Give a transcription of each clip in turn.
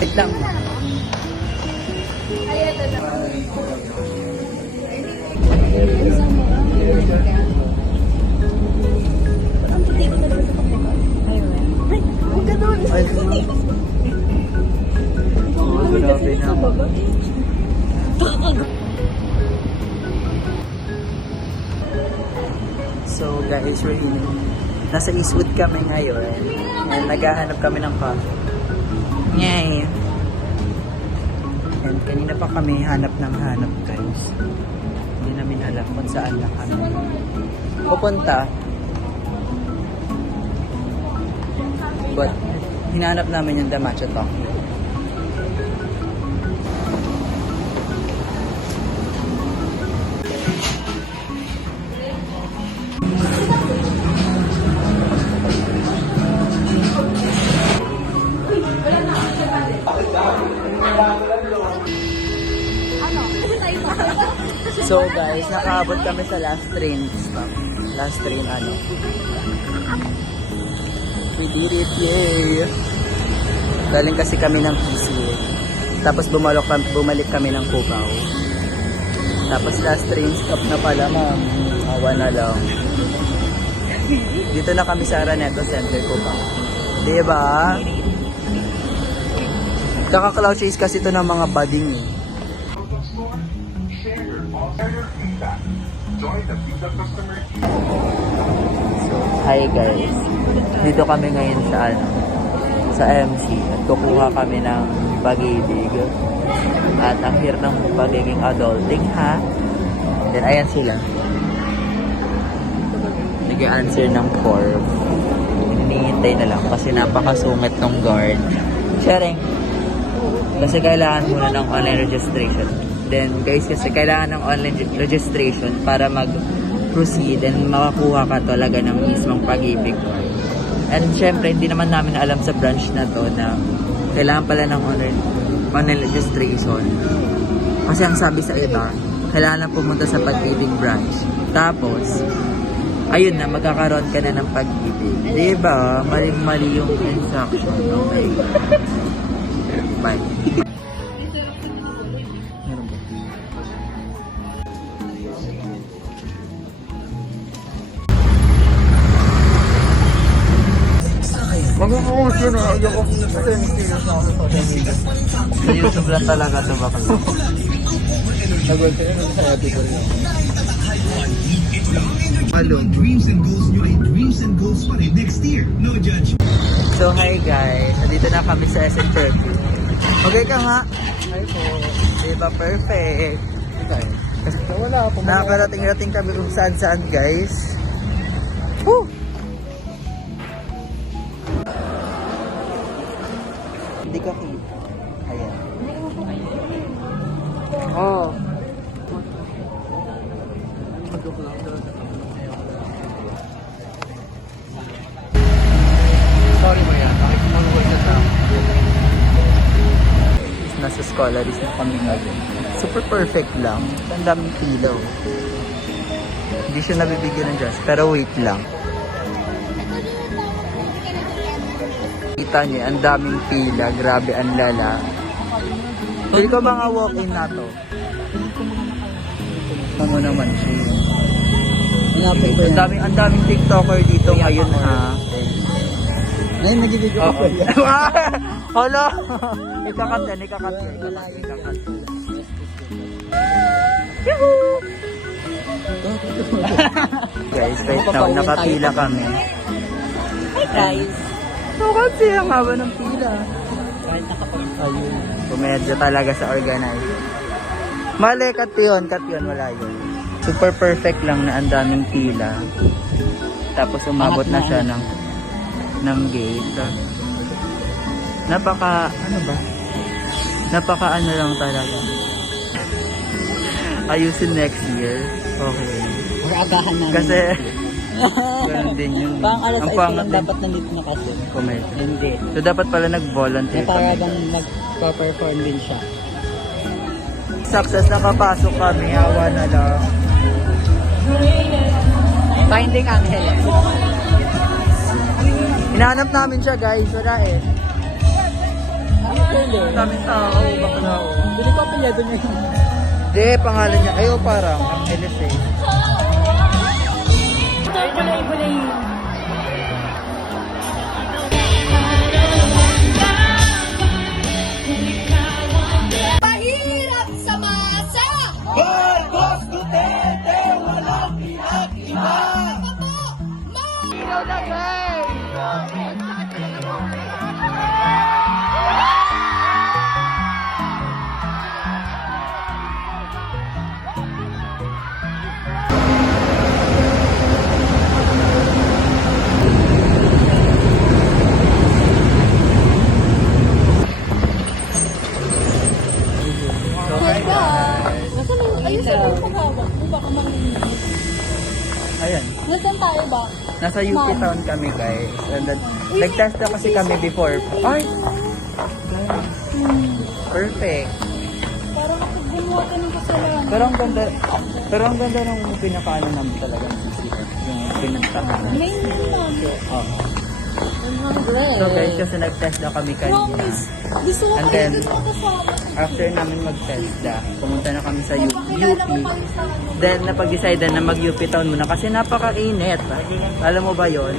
Wait lang. Grabe na. So guys, nasa Eastwood kami ngayon and naghahanap kami ng coffee. Yay! And kanina pa kami hanap ng hanap guys. Hindi namin alam kung saan na kami pupunta. But hinanap namin yung The Matcha Talkie. So guys, nakaabot kami sa last train stop. Last train ano. We did it, yay! Galing kasi kami ng PCA. Tapos bumalik kami ng Cubao. Tapos last train stop na pala, ma'am. Awa na lang. Dito na kami sa Araneta Center, Cubao. Diba? Kaka-cloud chase kasi ito ng mga bading eh. So, hi guys. Dito kami ngayon sa MC at kukuha kami ng pag-ibig. At ang hirap ng pagiging adulting, ha? Then ayan sila. Nag-answer ng form. Hinihintay na lang kasi napakasungit ng guard. Sharing. Kasi kailangan muna ng online registration. Then guys, kasi kailangan ng online registration para mag-proceed and makakuha ka talaga ng mismong pag-ibig. And syempre, hindi naman namin alam sa branch na to na kailangan pala ng online registration. Kasi ang sabi sa iba, kailangan lang pumunta sa pag-ibig branch. Tapos, ayun na, magkakaroon ka na ng pag-ibig. Diba? Mali-mali yung instruction. Okay. Bye. Magkakawas yun ah. Ayoko kasi serious na ako sa social media. Sa YouTube lang talaga ito bakal. Nag-work ka yun sa happy ko rin. Hello. Dreams and goals nyo ay dreams and goals pa rin next year. No judgment. So hi guys, nandito na kami sa SM Perfume. Okay ka nga? Ay po. Diba perfect? Okay. Kasi wala po. Nakakarating-rating kami kung saan-saan guys. Woo! Hindi ka kita. Ayan. Oh. Sorry mo yan. Bakit mo na tao? Nasa scholaries na kami ngayon. Super perfect lang. Ang daming pilaw. Hindi siya nabibigyan ng dress. Pero wait lang. Kita niyo, ang daming pila. Grabe, ang lala. Feel ko ba nga walk-in na to? Ano naman siya. Ang daming TikToker dito ngayon ha. Ngayon nagibigay ko. Hala! Ikakat yan. Yuhuu! Guys, right now, nakapila kami. Hi guys! So kasi ang haba ng pila. Ayun. Pumedyo talaga sa organizer. Mali, cut yun, wala yun. Super perfect lang na ang daming pila. Tapos umabot na siya ng gate. Napaka ano lang talaga. Ayusin next year. Okay. Mag-agahan namin. Kasi, ganun din yun. Pang alas Ang 8 pangat lang din. dapat nandito na kasi. Comedy. Hindi. So, dapat pala nag-volunteer Na para kami. bang nagpa-perform din siya. Success, nakapasok kami. Awa na lang. Finding Angeles. Hinahanap namin siya guys, wala eh. Daming tao, bakla oh. Bili ko apelyado niya. Hindi, pangalan niya. Ayaw parang, ang LSA. Bulay-bulay. Mahirap sa masa! Marcos Duterte, walang pinag-iba! Ayun sa pagkawak mo, baka manginginig. Ayan. Nasaan tayo ba? Nasa UP Ma'am. Town kami guys. And then, nag-test na kasi kami before. Ay! Perfect. Parang kapag gumawa ka ng kasalanan. Pero ang ganda ng pinakaano namin talaga ng CCR. Yung pinagtahan. Main yun lang. Oh. 100. So guys, kasi nag-test na kami kanina. Promise. Gusto ko And kayo then, gusto ko kasama. After namin mag-test na, pumunta na kami sa Magpakilala ko UP. kayo sa ano. Then, napag-decide na mag-UP Town muna kasi napaka-init. Alam mo ba yon?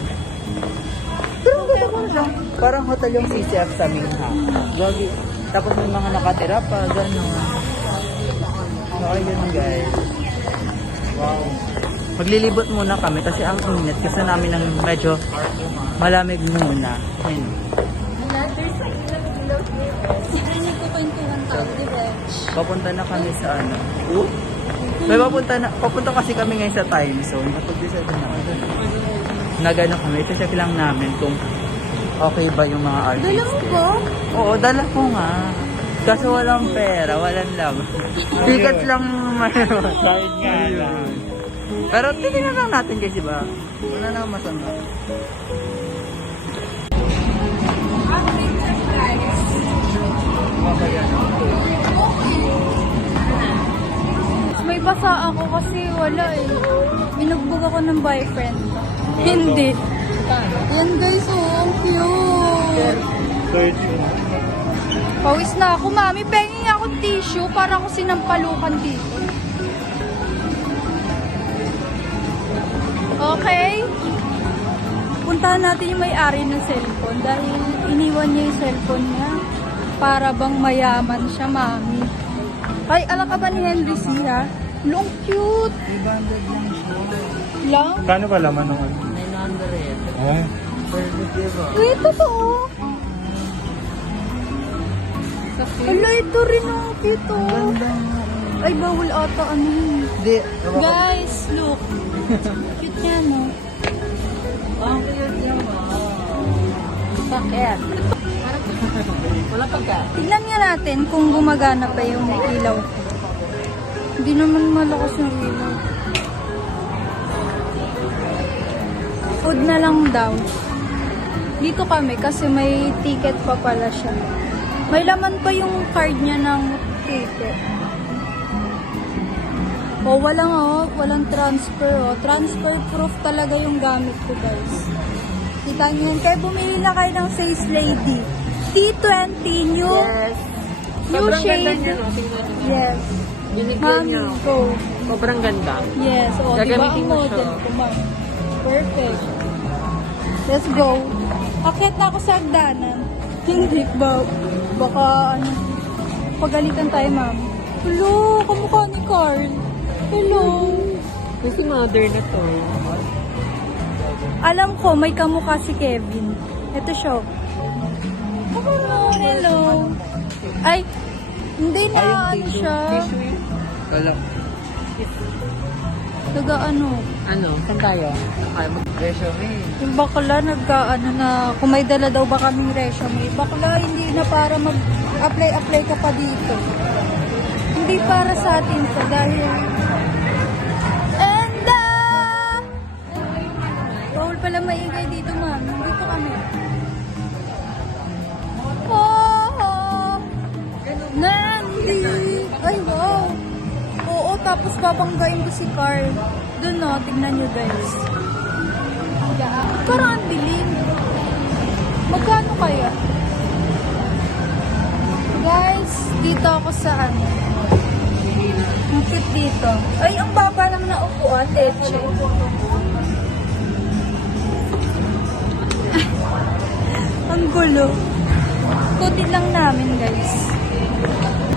Pero ang ganda ko siya. Parang hotel yung CCF sa Minha. Gagi. Tapos may mga nakatira pa, gano'n. So, ayun guys. Wow. Maglilibot muna kami kasi ang init. Kasi namin ng medyo malamig muna. Ayun. Sininig ko kwentuhan tayo, Rich. Papunta na kami sa ano. May papunta kasi kami ngayon sa time zone. Kapag-decide na namin. Nagano kami. Ito-check lang namin kung okay ba yung mga artists. Dala mo ba? Oo, dala ko nga. Kaso walang pera, walang laman. Ticket lang yung mayroon. Sahid nga lang. Pero titignan lang natin guys, diba? Wala na masama. Okay, ano? May basa ako kasi wala eh. Binugbog ako ng boyfriend. Hindi. Yan guys, oh, ang cute. Pawis na ako, mami. Penging ako tissue para ako sinampalukan dito. Okay? Puntahan natin yung may-ari ng cellphone dahil iniwan niya yung cellphone niya. Para bang mayaman siya, mami. Ay, ala ka ba ni Henry C, ha? Long cute. 300 lang siya. Lang? Kano ba laman ng ano? 900. Oh. Perfect, diba? Uy, totoo. Ala, ito rin ang cute, oh. Ganda nga. Ay, bawal ata ano yun. Hindi. Guys, look. Cute niya, no? Ang cute niya, Bakit? Wala pagka. Tignan nga natin kung gumagana pa yung ilaw. Hindi naman malakas yung ilaw. Food na lang daw. Dito kami kasi may ticket pa pala siya. May laman pa yung card niya ng ticket. Walang transfer, oh. Transfer proof talaga yung gamit ko, guys. Kita niyo yan. Kaya bumili na kayo ng Face Lady. T20 new. Yes. New Sobrang ganda shade. niya, no? Tingnan niyo. Yes. Uniqlo Ma'am, niya. go. Sobrang ganda. Yes. O, diba Gagamitin ang mo model siya. ko, ma'am? Perfect. Let's go. Akit na ako sa hagdanan. Hindi ba? Baka, ano, pagalitan tayo, ma'am. Hello, kamukha ni Carl. Hello. Kasi mother na to. Alam ko, may kamukha si Kevin. Ito siya. Hello. Ay, hindi na ano siya. Wala. Taga ano. Ano? Saan tayo? Ay, mag-resume. Yung bakla nagka-ano na, kung may dala daw ba kaming resume. Bakla, hindi na para mag-apply ka pa dito. Hindi para sa atin sa dahil... And bawal pala maingay dito, ma'am. Dito kami. Oh! Nandi! Ay, wow! Oo, tapos babanggain ko si Carl. Doon, no? Tignan nyo, guys. Parang ang dilim. Magkano kaya? Guys, dito ako sa ano. Ang cute dito. Ay, ang baba lang na upuan, teche. Ang gulo. Kutin lang namin, guys.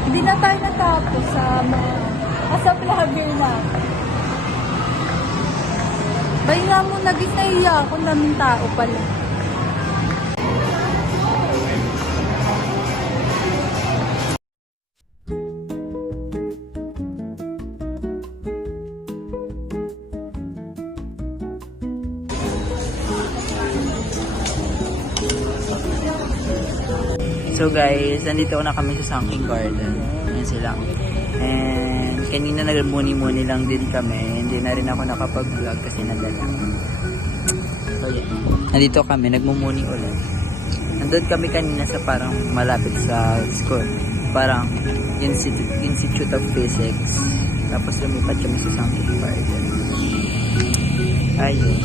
Hindi na tayo natapos sa mga vlogger na. Bay nga mo, naging nahiya ako, daming tao pala. So guys, nandito na kami sa Sunking Garden. Yan sila. And kanina nagmuni-muni lang din kami. Hindi na rin ako nakapag-vlog kasi nadala. So yan. Nandito kami, nagmumuni ulit. Nandun kami kanina sa parang malapit sa school. Parang Institute of Physics. Tapos lumipat kami sa Sunking Garden. Ayun.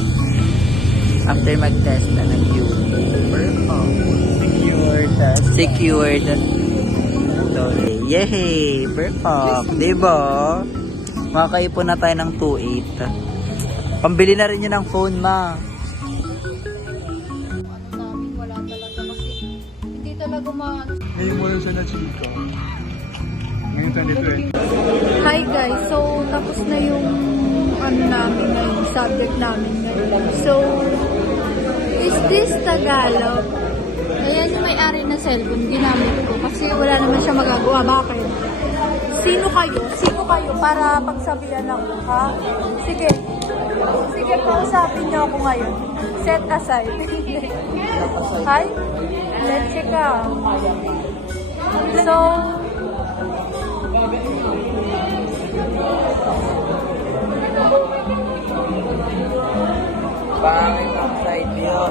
After mag-test na nag-UP. Secured. So, yay! Perfect. Diba? Makakaipon na tayo ng 2.8. Pambili na rin yun ng phone, ma. Namin wala talaga kasi hindi talaga Ngayon mo lang siya na chika. Ngayon nandito eh. Hi guys, so tapos na yung ano namin ngayon, subject namin ngayon. So, is this Tagalog? Ayan yung may-ari na cellphone, ginamit ko kasi wala naman siya magagawa. Bakit? Sino kayo? Sino kayo para pagsabihan ako, ha? Sige. Sige, kausapin niyo ako ngayon. Set aside. Hi? Let's check out. So, Pangit ang side view.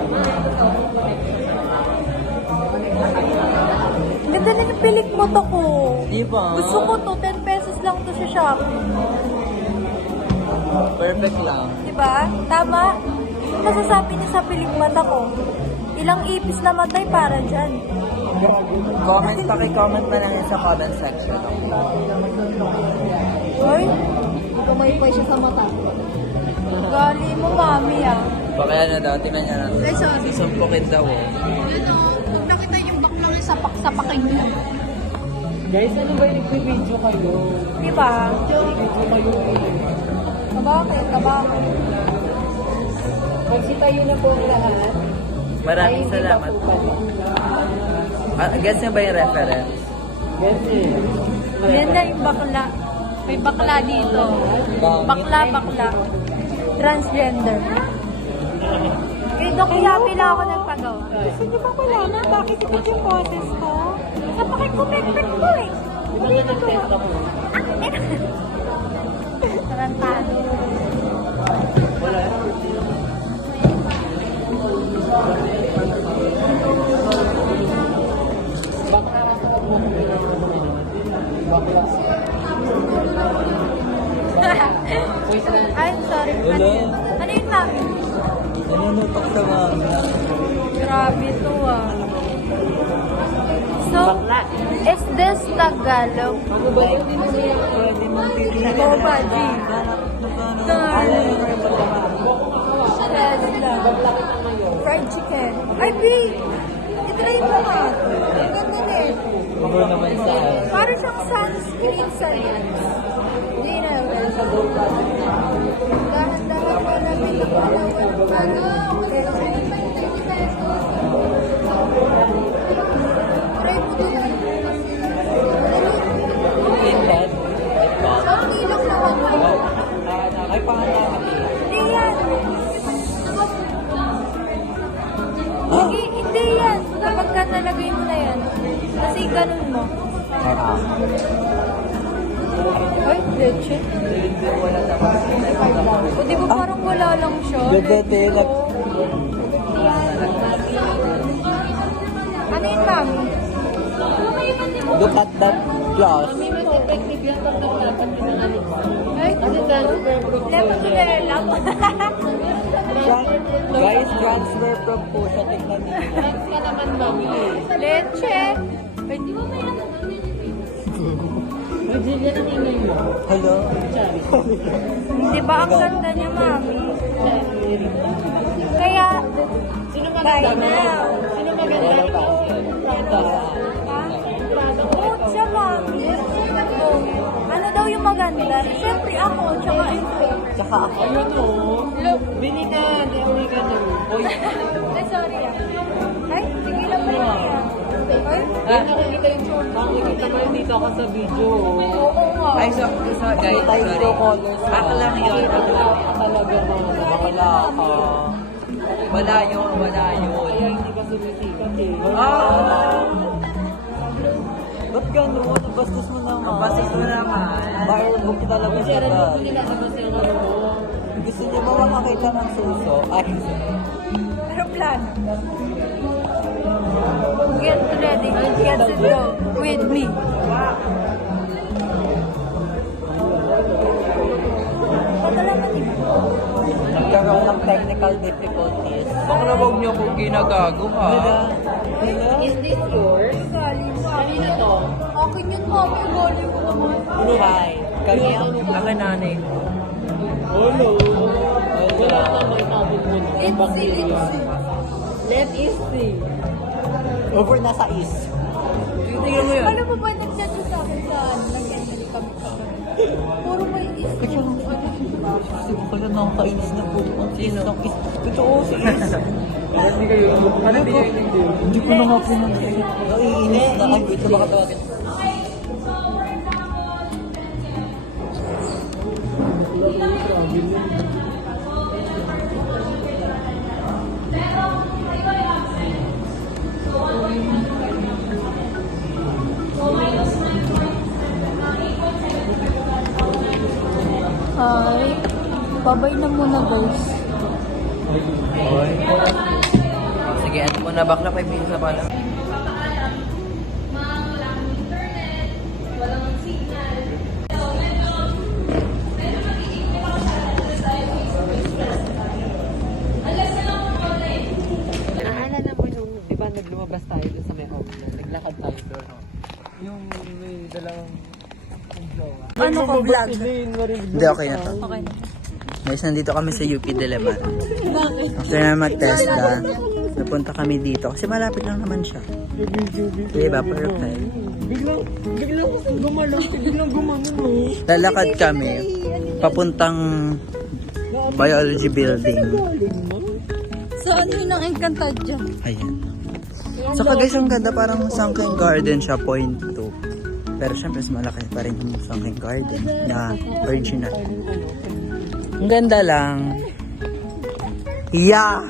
ganda na yung pilik mo to ko. Diba? Gusto ko to, 10 pesos lang to sa Shopee. Perfect lang. Diba? Tama? Ano masasabi niyo sa pilik mata ko? Ilang ipis na matay para dyan. Paki-comment na lang yun sa comment section. Hoy, tumaypay siya sa mata. Gali mo, mami, ah. Baka ano daw, tingnan niya lang. Ay, sorry. Susumpukin daw. Yun, oh. Pag nakita yung baklang yung sapak-sapakin niya. Guys, ano ba yung nag-video kayo? Diba? Video kayo. Kabakit, kabakit. Magsitayo na po lahat. Maraming salamat po. Guess niyo ba yung reference? Guys eh. Yan na yung bakla. May bakla dito. Bakla, bakla. Transgender. Kay Doc Yapi na ako nagpagawa. Gusto niyo ba malaman bakit ito yung boses ko? Napakikumek-mek ko eh. Hindi na ito. Tarantado. Wala. Ay, sorry. Ano yun? Ano yun, mami? Nanunutok sa mami. Grabe to ah. So, is this Tagalog? Pwede mong pipili. Boba, G. Fried chicken. Ay, B! I-try mo nga. Ang ganda din. Mago naman sa akin. Parang siyang sunscreen sa lips. Hindi na. Dahan-dahan pa namin na palawan. Try mo din. In bed. Ang ilok naman mo. Ay, pangalan. Hindi yan. Hindi yan. Kapag ka nalagay mo na yan. Kasi ganun mo. Ay, leche. O di ba parang wala lang siya? Gagete, Ano yun, mami? Look at that glass. Ay, lemon to lemon. Guys, transfer from po sa tignan niyo. Trans ka naman, mami. Leche. Ay, di ba may ano? Virginia ang ingay mo. Hello? Sorry. Di ba ang ganda niya, mami? Kaya, Sino bye maganda? now. Sino maganda? Buot siya, mami. Ano daw yung maganda? Siyempre ako, tsaka ito. Tsaka ako. Ayun o. Look. Bili na. Di uwi ka na. Oy. Ay, sorry ah. Ay, sige lang mo yan. Ay, Ay, nakikita yung short. Nakikita mo yun dito ako sa video. oo nga. Ay, so guys, sorry. Ako lang yun. Talaga mo. Wala ako. Wala yun. Kaya hindi ka sumisikat eh. Ba't gano'n? Bastos mo naman. Bastos mo naman. Firebook talaga siya, Pero guys. hindi naman siya ano. Gusto niyo ba makakita ng suso? Ay, Pero plan. Get ready. Get to go with me. Pagkalaman niyo. nagkaroon ng technical difficulties. Bakla wag niyo kung ginagago, ha? Is this yours? Galing sa Kanina to? akin yun, mami. Galing ko naman. Hi. Kami ang nanay ko. Hello. Wala na may tabot mo. Itzy. Let is see. Over na sa is. Tingnan mo yan. Ano ba ba nag-chat sa akin sa nag-entry kami kagabi? Puro may is. Kasi ko pala nakakainis na po. Sino? Ito ko si is. Ano ba? Hindi ko na nga po naiinis na. Ay, ito baka tawagin. Ay, babay na muna guys. Sige, ano mo na bakla 5 minutes na pala. Naalala mo yung, di ba naglumabas tayo dun sa may outlet? Naglakad tayo doon. Yung may dalawang jowa. Ano ko vlog? Hindi, okay na to. Okay na. Guys, nandito kami sa UP Diliman. Bakit? After na mag-testa, napunta kami dito. Kasi malapit lang naman siya. Diba, perfect. Biglang gumano. Lalakad kami papuntang biology building. So, ano yung nang-encanted dyan? Ayan. Saka guys, ang ganda, parang sunken garden siya, 0.2. Pero syempre, mas malaki pa rin yung sunken garden na original. Ang ganda lang. Yeah!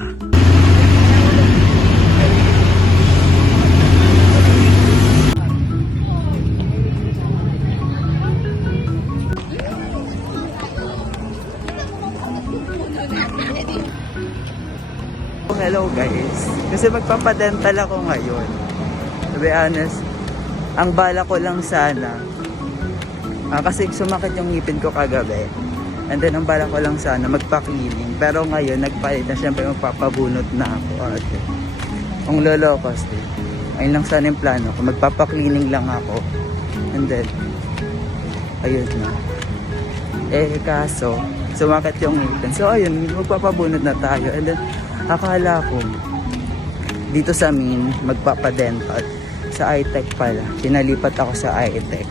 Hello guys. Kasi magpapadental ako ngayon. To be honest, ang bala ko lang sana, kasi sumakit yung ngipin ko kagabi. And then ang bala ko lang sana magpa-cleaning. Pero ngayon nagpalit na, syempre magpapabunot na ako. Okay. Ang lolokos din. Ayun lang sana yung plano ko. Magpapa-cleaning lang ako. And then, ayun na. Kaso, sumakit yung ngipin. So ayun, magpapabunot na tayo. And then, akala ko, dito sa amin, magpapadental. Sa iTech pala. Pinalipat ako sa iTech.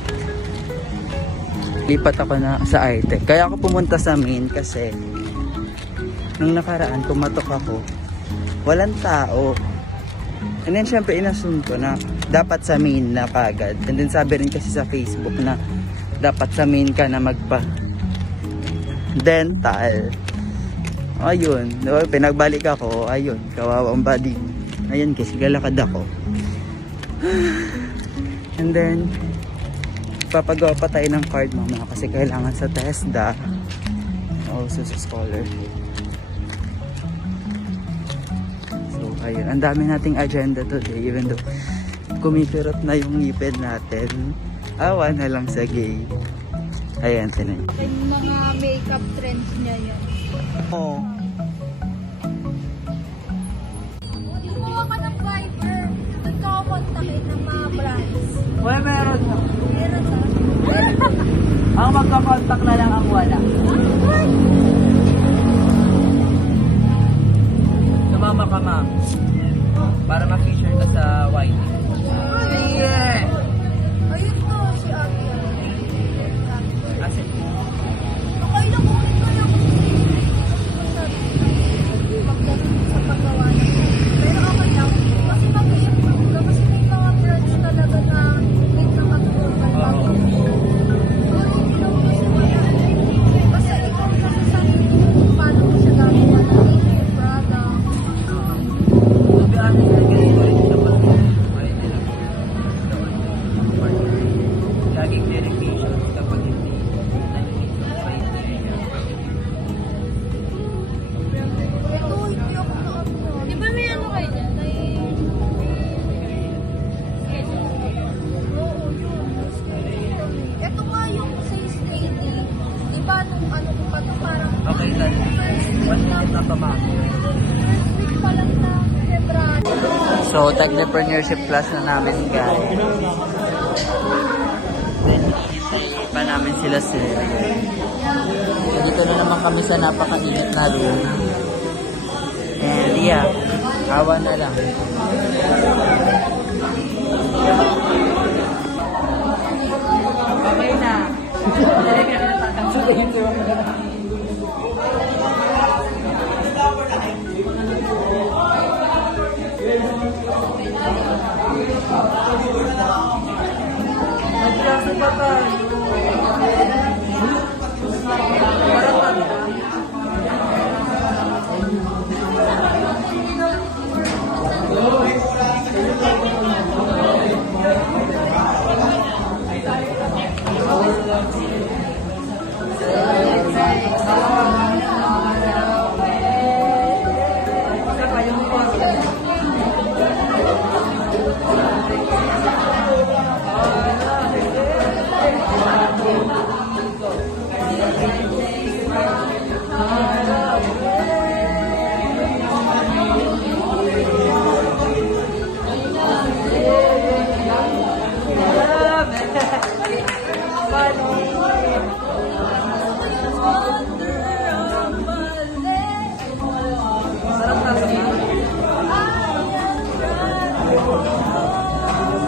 Lipat ako na sa iTech. Kaya ako pumunta sa main kasi nung nakaraan, pumatok ako. Walang tao. And then, syempre, inassume ko na dapat sa main na kagad. And then, sabi rin kasi sa Facebook na dapat sa main ka na magpa-dental. Ayun. Pinagbalik ako. Ayun. Kawawang body. Ayun, kasi galakad ako. And then, papagawa pa tayo ng card mamaya kasi kailangan sa TESDA. Also sa scholar. So, ayun. Ang dami nating agenda today. Even though kumipirot na yung ngipin natin. Awa na lang sa gay. Ayan, tinan. Yung mga makeup trends niya yan. Oh. contact na lang ang wala. Sumama ka, ma'am. Para ma-feature ka sa YT. Yeah! Ayun po, si Ate. Kasi, Okay lang po rin kayo. Pagdating sa paggawa niya. Pero okay lang. Kasi mag-i-improve ka. Kasi may mga brands talaga na may nakatulungan pa. Oo. Pero hindi lang kasi wala. Kasi ikaw nasasabi kung paano mo siya gagawa ng product. sabi atin na ganito rin siya pag YT lang. Laging verifications kapag hindi nag-meet sa criteria. Ito, hindi ako na-upload. Di ba may ano kayo dyan? Oo, yun. Ito nga yung sa steady. Di ba nung ano ko pa to parang Okay, then, 1 minute na pa, ma'am. first week pa lang na February. So, Technepreneurship class na namin, guys. Then, hinihintay pa namin sila sir. So, dito na naman kami sa napakainit na room. And yeah, awa na lang. Okay na. Nagklase pa tayo.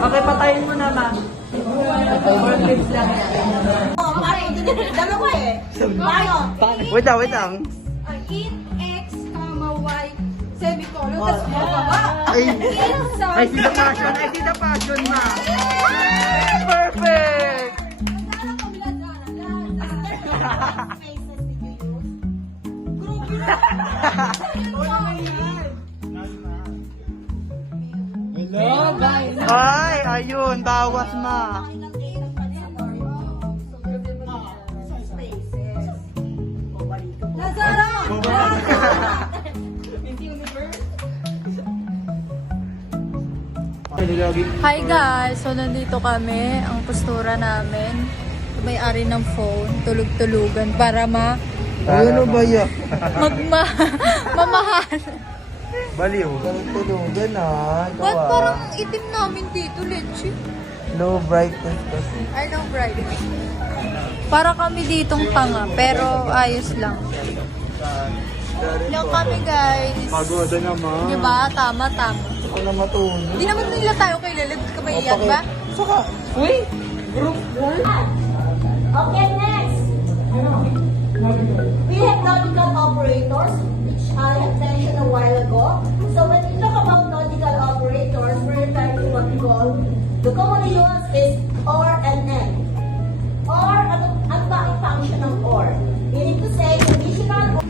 Okay, patayin mo na, ma'am. 4 clips lang yan. Dalawa eh. Mayo. Wait lang. In X, Y, semicolon, tapos bababa. Ay, I see the passion, ma'am. Perfect! Hello, guys. ay, ayun, bawas ma. Hi guys! So nandito kami, ang postura namin. May-ari ng phone, tulog-tulugan para Ano ba yan? mamahal. Baliw. Tulugan ah. Ba't parang itim namin dito, Lechi? Low brightness kasi. Ay, no, bright. Para kami ditong tanga, pero ayos lang. Lang kami guys. Pagoda naman. Diba? Tama. Ako na matulog. Hindi naman nila tayo kailan. Ba't ka maiyak ba? Saka, Uy! Group Okay, next. We have nautical operators, which I have mentioned a while ago. So when we talk about nautical operators, we're referring to what we call the common nuance is or and and. Or, ano ba ang function ng or? Meaning to say, conditional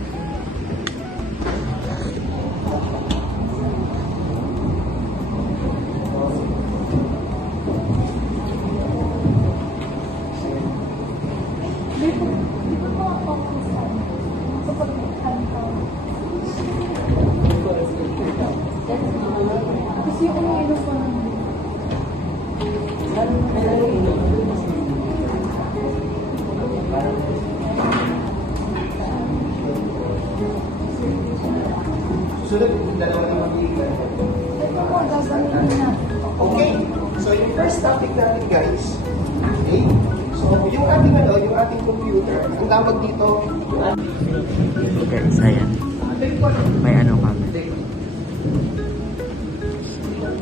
Okay, so yung first topic natin guys, okay? So, yung ating computer, ang tawag dito, Guys, ayan. May ano kami.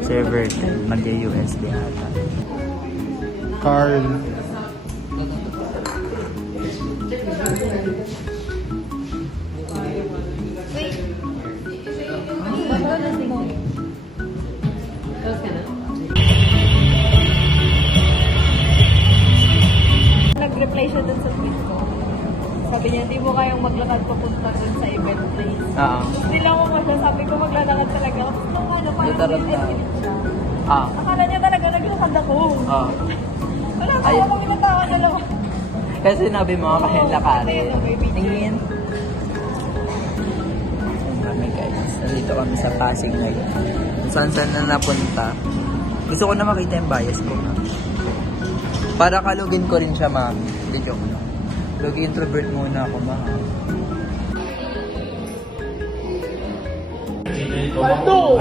Server 10. Mag-USB ata. Carl. Nag-reply siya dun sa tweet ko. Sabi niya, hindi mo kayang maglakad papunta dun sa event place. Oo. Tapos nila ako sabi ko maglalakad talaga. Tapos nung ano, parang Literal na. Ah. akala niya talaga naglakad ako. Oo. Wala Ay. ko kami natawa dalawa. Kasi sinabi mo, kahila ka rin. Tingin. Kami guys. Nandito kami sa Pasig ngayon. Kung saan na napunta. Gusto ko na makita yung bias ko, ma'am. Para kalugin ko rin siya, ma'am. Video ko na. Lugi introvert muna ako, ma'am. Paldo!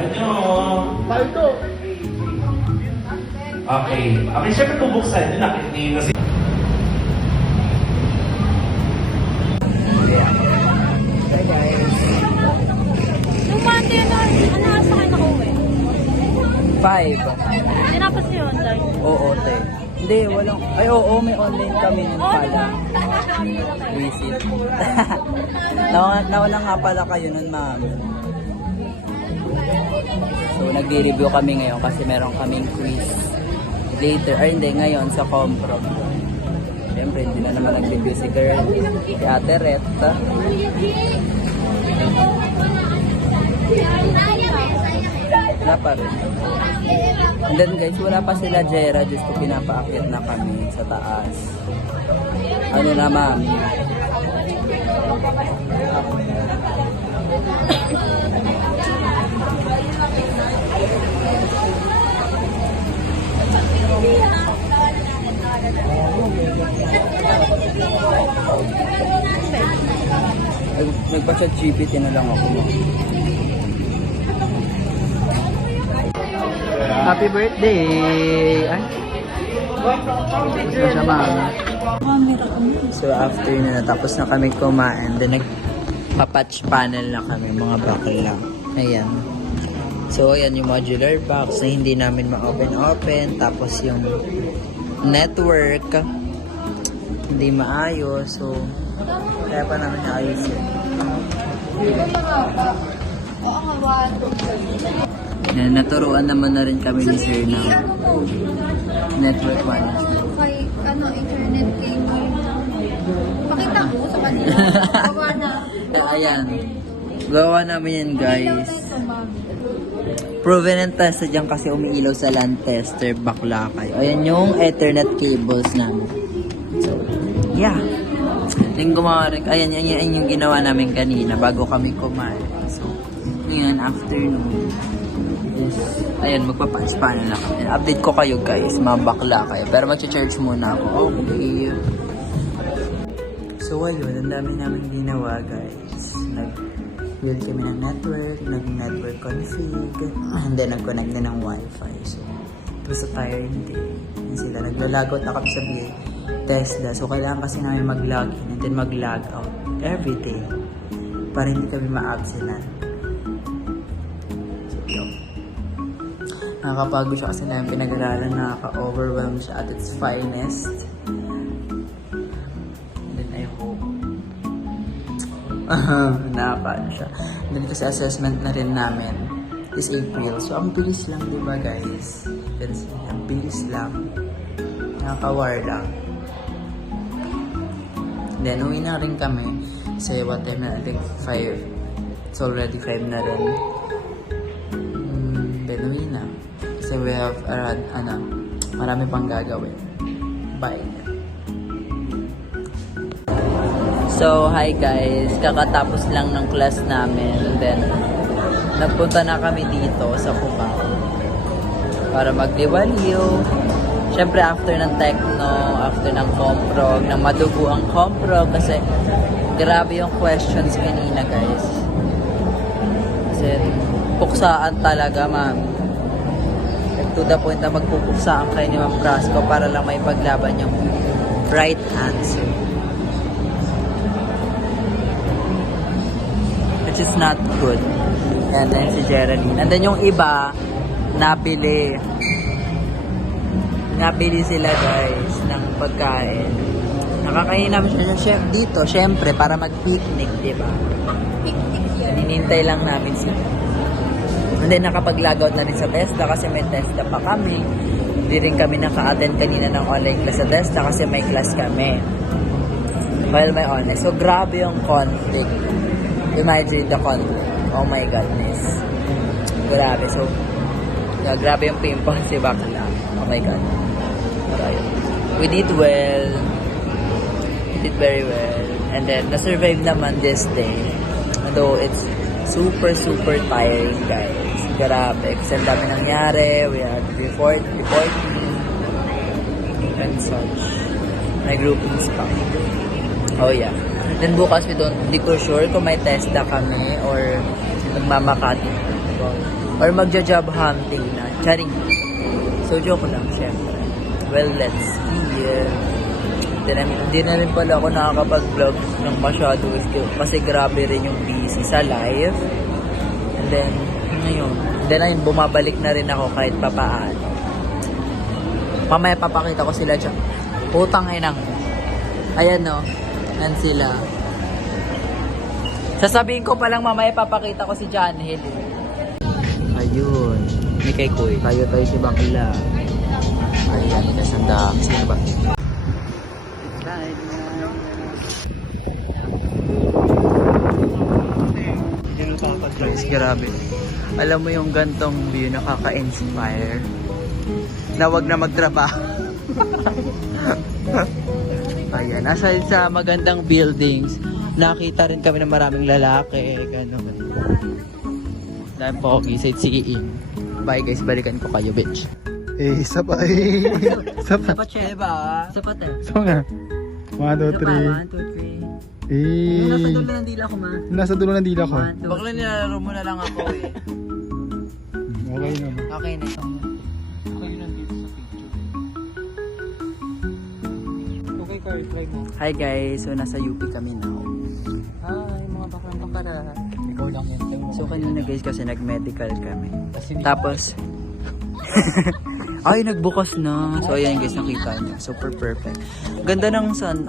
Okay. Okay, syempre bubuksan din natin kasi Bye guys. Nung Monday, ano asa kayo nakauwi? 5. Tinapos niyo yun, Day? Oo, te. Hindi, walang... Ay, oo, may online kami nun pala. Visit. Nauna nga pala kayo nun, ma'am. So, nag-review kami ngayon kasi meron kaming quiz. Later, ay hindi, ngayon sa Comprog. Siyempre, hindi na naman nag-review si girl. Si Ate Ret. Wala pa rin. And then guys, wala pa sila Jera, just ko pinapaakyat na kami sa taas. Ano na ma'am? Nagpa-chat GPT na lang ako. Happy birthday! Ay! Gusto siya, ma'am. So, after na natapos na kami kumain, then nagpa-patch panel na kami, mga bakla. Ayan. So, ayan yung modular box na hindi namin ma-open-open. Tapos yung network, hindi maayos. So, kaya pa namin naayusin. Yan, naturuan naman na rin kami ni Sir ng network management. Kay, internet cable. Pakita ko sa kanila. Gawa na. Ayan. Gawa namin yan, guys. Proven and tested yan kasi umiilaw sa land tester, bakla kayo. Ayan yung Ethernet cables namin. So, yeah. Yung gumawa rin, ayan yung ginawa namin kanina bago kami kumain. So, ngayon, afternoon. Yes. Ayan, magpa-patch panel na kami. Update ko kayo guys, mabakla kayo. Pero mag-charge muna ako. Okay. So, ayun, ang dami namin ginawa guys. Nag-build kami ng network, nag-network config, and then nag-connect din ng wifi. So, it was a tiring day. Yan sila, naglalagout na kami sa Tesla. So, kailangan kasi namin mag-login and then mag-log out every day para hindi kami ma-absentan. So, yun. Nakakapagod siya kasi namin pinag-aralan, nakaka-overwhelm siya at its finest. And then I hope nakakaano siya. And then kasi assessment na rin namin is April. So, ang bilis lang, diba guys? Ang bilis lang. Nakaka-war lang. Then, uwi na rin kami. Kasi what time na? I think 5. It's already 5 na rin. Then, uwi na. Kasi we have around, marami pang gagawin. Bye. So, hi guys. Kakatapos lang ng class namin. Then, nagpunta na kami dito sa Cubao para magliwaliw. Siyempre, after ng techno, after ng comprog, ng madugo ang comprog kasi grabe yung questions kanina, guys. Kasi puksaan talaga, ma'am. To the point na magpupuksaan kayo ni Ma'am Crasco para lang may paglaban yung right answer. Which is not good. And then si Geraldine. And then yung iba, napili sila guys ng pagkain. Nakakain namin siya yung chef dito, syempre, para mag-picnic, di ba? Picnic yan. Hinintay lang namin sila. And then nakapag-logout na rin sa TESDA kasi may TESDA pa kami. Hindi rin kami naka-attend kanina ng online class sa TESDA kasi may class kami. While may online. So grabe yung conflict. Imagine the conflict. Oh my godness. Grabe. So, grabe yung pimple si Bakla. Oh my god. Alright. We did well. We did very well. And then, na-survive naman this day. Although, it's super tiring, guys. Grabe. Kasi ang dami nangyari. We had reporting and such. May groupings pa. Oh, yeah. Then bukas, hindi ko sure kung may TESDA kami or magmamakati or magja-job hunting na. Charing. So, joke lang, syempre. Well, let's see. Hindi na rin pala ako nakakapag-vlog ng masyado kasi grabe rin yung busy sa live. And then, ngayon, bumabalik na rin ako kahit papaano. Mamaya papakita ko sila dyan. Putang inang. Ayan no. Yan sila. Sasabihin ko palang mamaya papakita ko si John Hill. Ayun. May kay Kuy. Tayo si Bakla. Ayan, kasanda. Sino ba? Guys, grabe. Alam mo yung gantong view nakaka-inspire. Na wag na magtrabaho. Ayan, nasa sa magandang buildings, nakita rin kami ng maraming lalaki, gano'n. Dahil po ako sightseeing. Bye guys, balikan ko kayo, bitch. Eh, isa pa eh. Isa pa. Sapat siya, diba? Sapat eh. So nga. 1, 2, 3. Eh. Nasa dulo ng dila ko, ma. Nasa dulo ng dila ko. Bakla nilalaro mo na lang ako eh. Okay naman. Okay na. Okay, Carl, try mo. Hi guys, so nasa UP kami now. Hi, mga baklang bakara. Ikaw lang yan. So kanina guys kasi nag-medical kami. Tapos ay nagbukas na. So ayan guys, nakita niyo. Super perfect. Ganda ng sun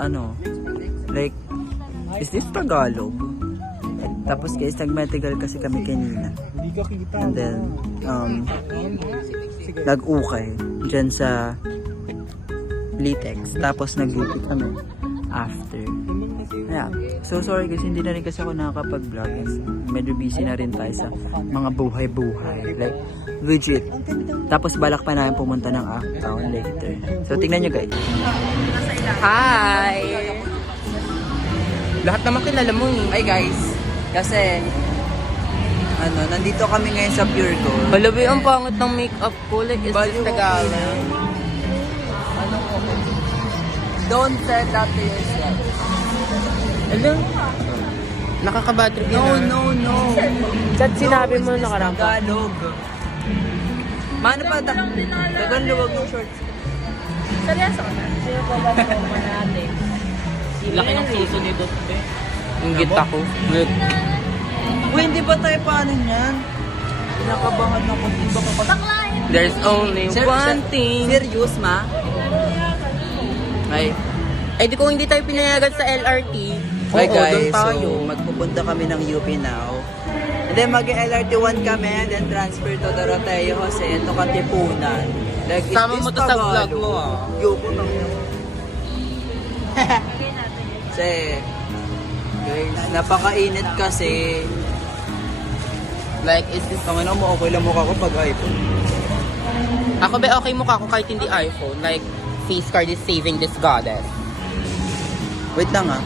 like is this Tagalog? Tapos guys, nag-medical kasi kami kanina. Hindi ka kita. And then nag-ukay dyan sa Litex. Tapos nag-UP kami after. Yeah. So sorry guys, hindi na rin kasi ako nakakapag-vlog. Medyo busy na rin tayo sa mga buhay-buhay. Like, legit. Tapos balak pa namin pumunta ng Uptown later. So tingnan nyo guys. Hi! Lahat naman kilala mo eh. Hi guys. Kasi, nandito kami ngayon sa Pure Gold. Balabi, ang pangit ng makeup ko. Like, is this Tagalog? Don't say that to yourself. Alam? Nakaka-bad trip yun. No. Chat sinabi mo nakarampa. Tagalog. Mano pa dagang luwag yung shorts. Seryoso ka na? Sino pa ba ito natin? Laki ng suso ni Duterte. Ingit ako. Good. Uy, hindi ba tayo paano niyan? Nakabangan na kung iba ka pa. There's only one thing. Serious, ma? Ay. Eh di kung hindi tayo pinayagan sa LRT, Hi oo, guys, doon tayo. so magpupunta kami ng UP now. And then mag-LRT 1 kami, and then transfer to Doroteo Jose to Katipunan. Like, is Sama this mo to sa Tagalog? vlog mo, ah. Yoko lang yun. Kasi, guys, napakainit kasi. Like, is this... Tangina mo, okay lang mukha ko pag iPhone. Ako ba okay mukha ko kahit hindi iPhone? Like, face card is saving this goddess. Wait lang ah.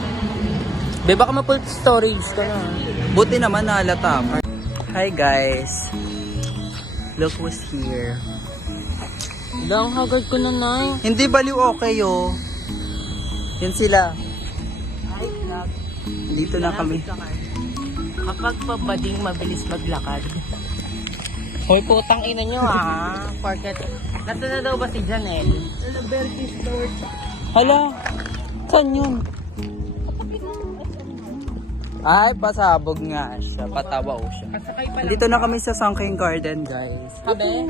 Be, baka ma-full storage ka na. Buti naman nahalata mo. Hi guys. Look who's here. Wala, ang haggard ko na, Nay. Hindi baliw okay oh. Yan sila. Dito na kami. Kapag pabading mabilis maglakad. Hoy, putang ina nyo ha. Porket, nasa na daw ba si Janelle? Hala, Saan yun? Ay, pasabog nga siya. Patawa o siya. Pasakay pa lang. Dito na kami sa Sunken Garden, guys. Sabi,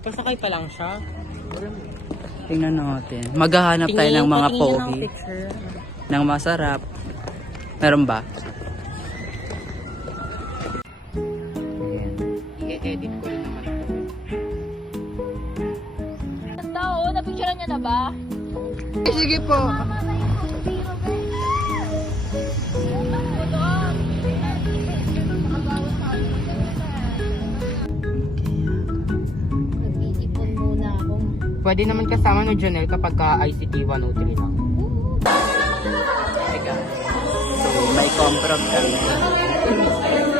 pasakay pa lang siya. Tingnan natin. Maghahanap tayo ng mga Patingin ng pogi. picture. Ng masarap. Meron ba? Ayan. I-edit ko rin naman ito. Tao, napicturean niya na ba? Sige po. Nag-iipon muna ako. Pwede naman kasama no Jonel kapag ka ICT 103 lang. Teka. So, may comprov kami.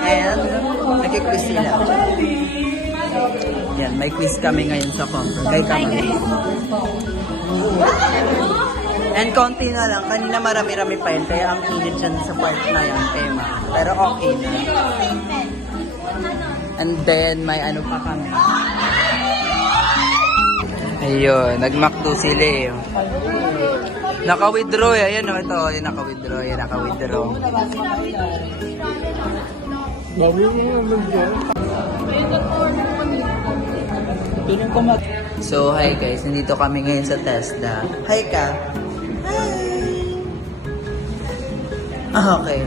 And, nag-quiz sila. Yan, may quiz kami ngayon sa comprov. Kay kami. And konti na lang. Kanina marami-rami pa yun. Kaya ang init dyan sa part na yan, tema. Pero okay na. And then, may ano pa kami. Ayun, nag-McDo sila eh. Naka-withdraw eh. Ayan o, ito. Ayan, naka-withdraw. Ayan, naka-withdraw. So, hi guys. Nandito kami ngayon sa TESDA. Hi ka. Okay.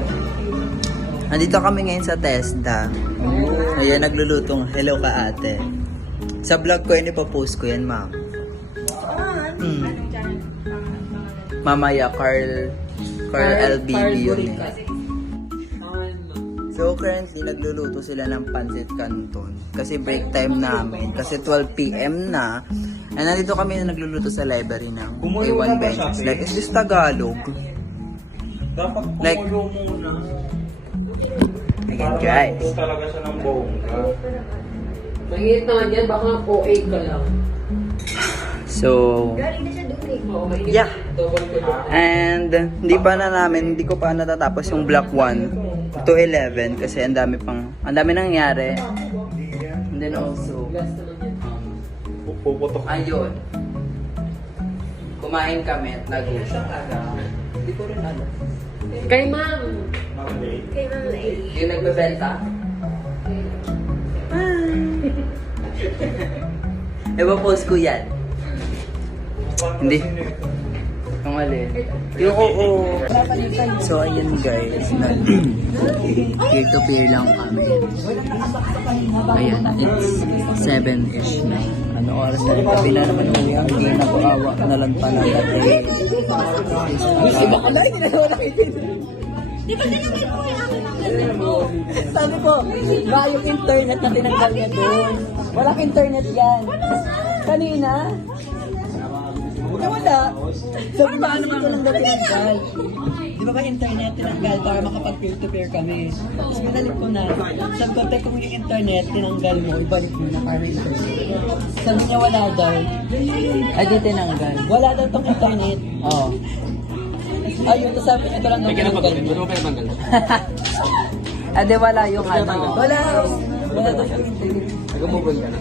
Nandito kami ngayon sa TESDA. Ayan, naglulutong. Hello ka ate. Sa vlog ko yun, ipapost ko yan, ma'am. Mamaya, Carl LBB yun eh. So, currently, nagluluto sila ng pancit canton. Kasi break time namin. Kasi 12 p.m. na. And nandito kami na nagluluto sa library ng A1 Benches. Like, is this Tagalog? Dapat Like, muna. again, guys. Ito talaga siya ng bongga. Mahirap naman yan, baka OA ka lang. So, yeah. And, hindi ko pa natatapos yung block 1 to 11 kasi ang dami nangyari. And then also, Puputok. ayun. Kumain kami at nag-usap. Hindi ko rin alam. Kay ma'am. Yung nagbebenta? Post ko yan. Hindi. Ang alin. Yung oo. So, ayun guys. Peer-to-peer lang kami. Ayan. It's 7-ish na. Ano oras na rin? Gabi na naman uwi. Hindi na ko awa na lang pala. Iba ka na. Ginagawa na kayo. Di ba tinanggal mo yung akin ang Sabi ko, ba yung internet na tinanggal niya doon? Walang internet yan. Kanina? Wala. Sabi ba naman ko lang daw tinanggal? Di ba internet tinanggal para makapag-peer-to-peer kami? Tapos binalik ko na. Sabi ko, kung yung internet tinanggal mo, ibalik mo na para internet. Sabi niya wala daw. Ay, di tinanggal. Wala daw tong internet. Oo. Ayun, tapos sabi niya ito lang daw tinanggal. Ade wala yung ano. Wala daw yung internet. Nag-mobile ka na.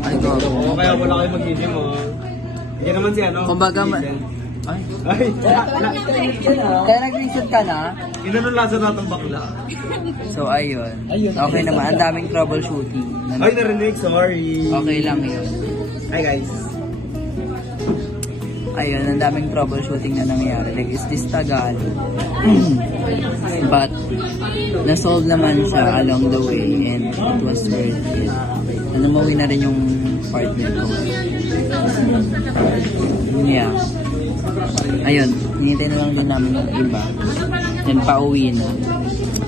Ay, go. O kaya wala kayo mag-gym mo. Hindi naman si ano. Kumbaga, ay. Ay, Kaya nag-reset ka na? inanong lasa natin bakla. So, ayun. Okay naman. Ang daming troubleshooting. Ay, narinig. Sorry. Okay lang yun. Hi guys. Ayun, ang daming troubleshooting na nangyari. Like, is this Tagalog? But, na-solve naman siya along the way and it was worth it. Umuwi na rin yung partner ko. Yeah. Ayun, hinintay na lang din namin yung iba. Then, pauwi na.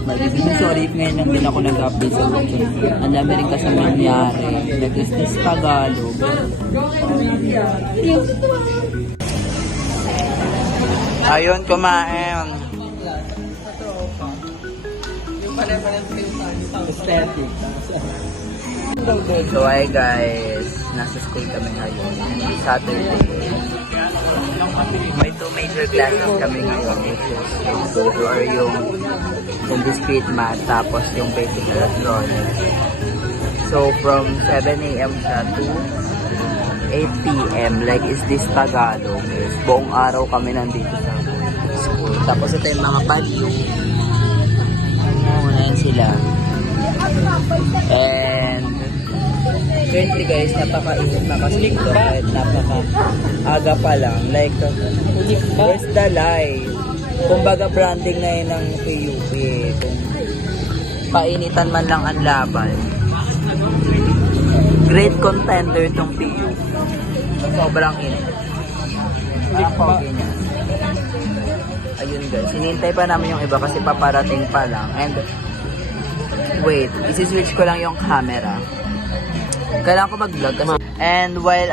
But, sorry if ngayon lang din ako nag-update sa video. Ang dami rin kasi nangyari. Like, is this Tagalog? Ayun, kumain. Aesthetic. So, hi guys. Nasa school kami ngayon. Saturday. May 2 major classes kami ngayon. Which is or yung discrete math, tapos yung basic electronics. So, from 7 a.m. siya to 8 p.m. Like, is this Tagalog? Is buong araw kami nandito sa Tapos ito yung mga palyo. Ayan sila. And currently guys, napaka-init na kasi dito kahit napaka-aga pa lang. Like, where's the light? Kumbaga branding na yun ng PUP. Kung painitan man lang ang laban. Great contender tong PUP. Sobrang init. Ang pogi niya. Ayun guys, hinintay pa namin yung iba kasi paparating pa lang. And wait, isi-switch ko lang yung camera. Kailangan ko mag-vlog kasi. And while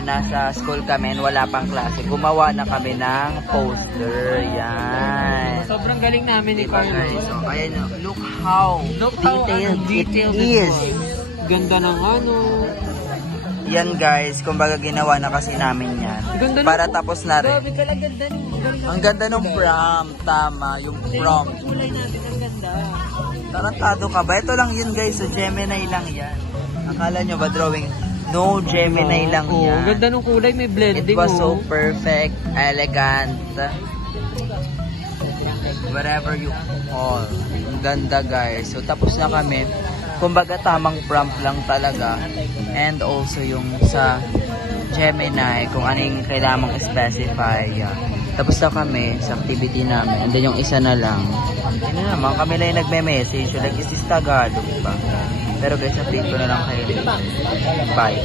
nasa school kami and wala pang klase, gumawa na kami ng poster. Yan. Sobrang galing namin ni Diba Carlo. guys? So, ayan, look how detailed it is. Ganda ng Yan guys, kumbaga ginawa na kasi namin yan. Ganda Para tapos na rin. Grabe ka lang, ganda ng Ang ganda ng prom, tama, yung prom. kulay natin, ang ganda. Tarantado ka ba? Ito lang yun guys, so Gemini lang yan. Akala nyo ba drawing? No, Gemini lang Oo, yan. ganda ng kulay, may It blending. was so perfect, elegant. Whatever you call. Ang ganda guys. So tapos na kami. Kumbaga tamang prompt lang talaga. And also yung sa Gemini, kung ano yung kailangan specify. Tapos na kami sa activity namin. And then yung isa na lang. Ano naman, kami lang yung nagme-message. Like, is this Tagalog ba? Pero guys, update ko na lang kayo. Bye.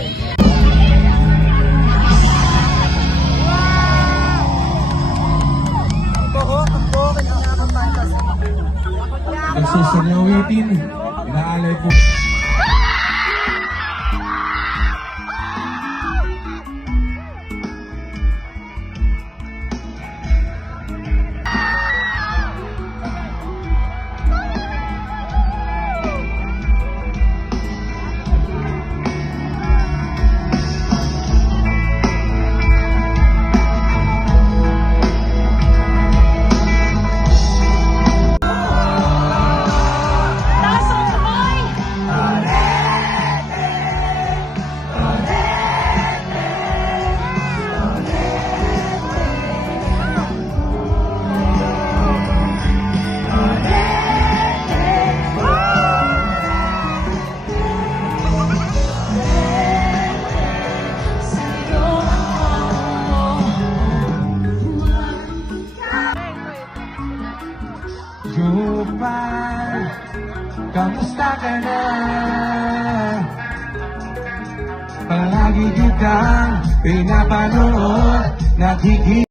Nagsasayawitin. Inaalay po. Jupay, kamusta ka na? Palagi kitang pinapanood, nakikita.